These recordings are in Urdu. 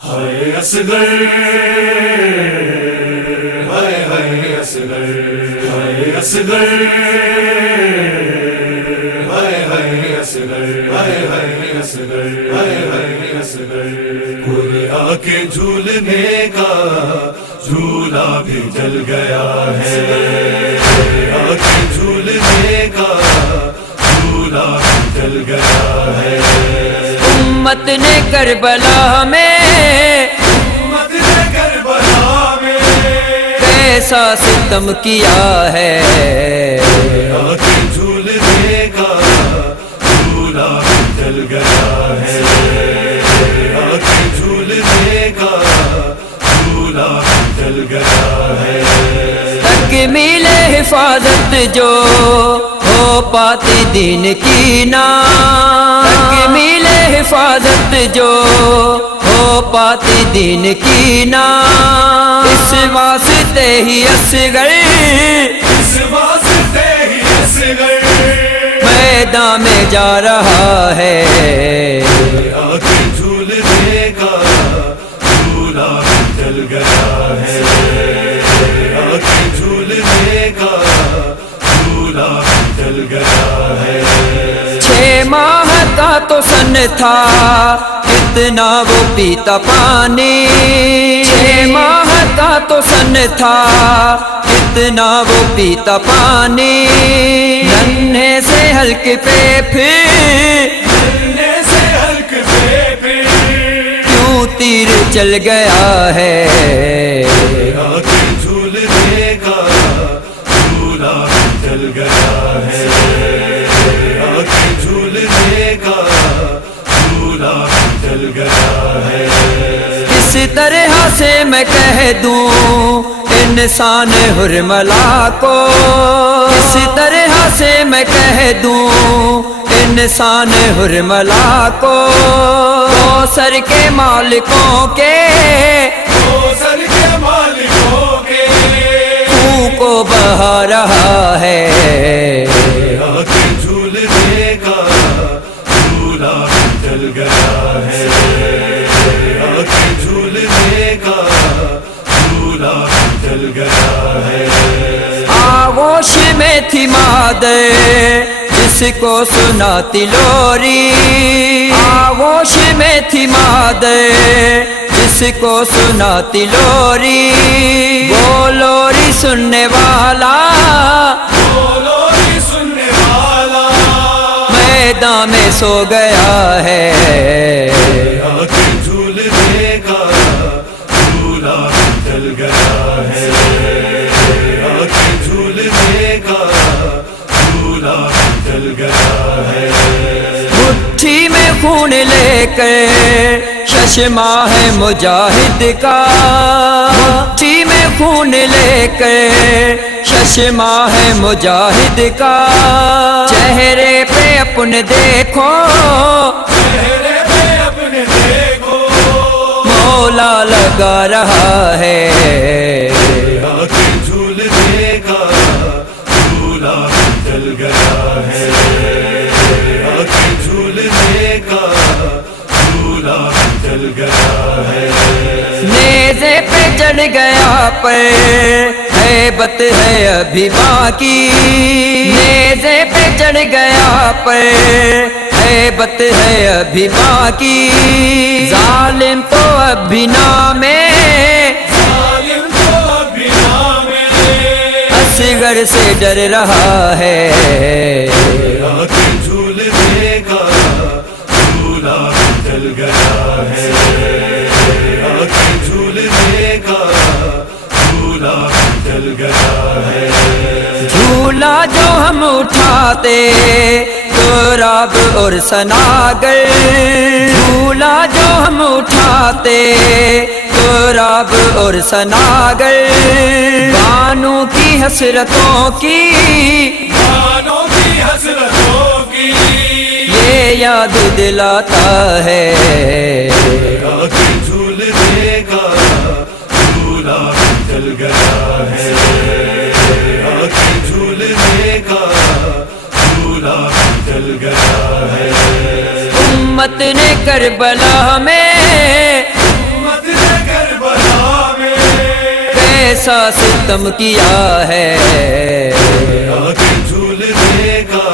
ہائے اصغر ہائے ہائے اصغر ہائے اصغر ہائے ہائے اصغر ہائے ہائے اصغر ہائے ہائے اصغر کوئی آ کے جھولنے کا جھولا بھی جل گیا ہے، آ کے جھولنے کا جھولا بھی جل گیا ہے۔ امت نے کربلا میں کیسا ستم کیا ہے، آ کے جھولنے کا جھولا بھی جل گیا ہے، آ کے جھولنے کا جھولا بھی جل گیا ہے۔ تکمیل حفاظت جو ہو پاتی دین کی نا، تکمیل حفاظت جو ہو پاتی دین کی نا، اس واسطے ہی اصغر اس واسطے ہی اصغر میدان میں جا رہا ہے۔ آ کے جھولنے کا جھولا بھی جل گیا ہے، آ کے جھولنے کا جھولا بھی جل گیا ہے۔ 6 ماہ کا تو سن تھا کتنا وہ پیتا پانی، 6 ماہ کا تو سن تھا کتنا وہ پیتا پانی، ننھے سے ہلکے پہ پھر کیوں تیر چل گیا ہے۔ آ کے جھولنے کا جھولا بھی جل گیا ہے، آ کے جھولنے کا جھولا بھی جل گیا ہے۔ کس طرح سے میں کہہ دوں انسان حرملا کو، کس طرح سے میں کہہ دوں انسان حرملا کو، کوثر کے مالکوں کے خون کو بہا رہا ہے۔ آ کے جھولنے کا جھولا بھی جل گیا ہے، آ کے جھولنے کا جھولا بھی جل گیا ہے۔ آغوش میں تھی مادر جس کو سناتی لوری، آغوش میں تھی مادر جس کو سناتی لوری، وہ لوری سننے والا میدان میں سو گیا ہے۔ آ کے جھولنے کا جھولا بھی جل گیا ہے، آ کے جھولنے کا جھولا بھی جل گیا ہے۔ مٹھی میں خون لے کر چشمہ ہے مجاہد کا، مٹھی میں خون لے کر چشمہ ہے مجاہد کا، چہرے پہ اپنے دیکھو مولا لگا رہا ہے۔ آ کے جھولنے کا جھولا بھی جل گیا ہے، آ کے جھولنے کا جھولا بھی جل گیا ہے۔ نیزے پہ چڑھ گیا پر ہیبت ہے ابھی باقی، نیزے پہ چڑھ گیا پر ہیبت ہے ابھی باقی، ظالم تو ابھی نام اصغر سے ڈر رہا ہے۔ آ کے جھولنے کا جھولا بھی جل گیا ہے، آ کے جھولنے کا جھولا بھی جل گیا ہے۔ جھولا جو ہم اٹھاتے تو رب اور سناگر، جھولا جو ہم اٹھاتے تو رب اور سناگر، بانو کی حسرتوں کی یہ یاد دلاتا ہے۔ آ کے جھولنے کا جھولا بھی جل گیا ہے، آ کے جھولنے کا جھولا بھی جل گیا ہے۔ امت نے کربلا میں ایسا ستم کیا ہے آگے جھولنے کا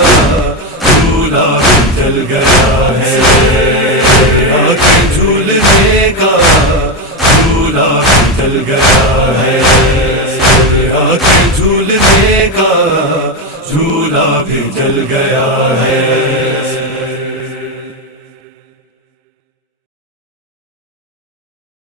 جھولا بھی جل گیا ہے آگے جھولنے کا جھولا بھی جل گیا ہے آگے جھولنے کا جھولا بھی جل گیا ہے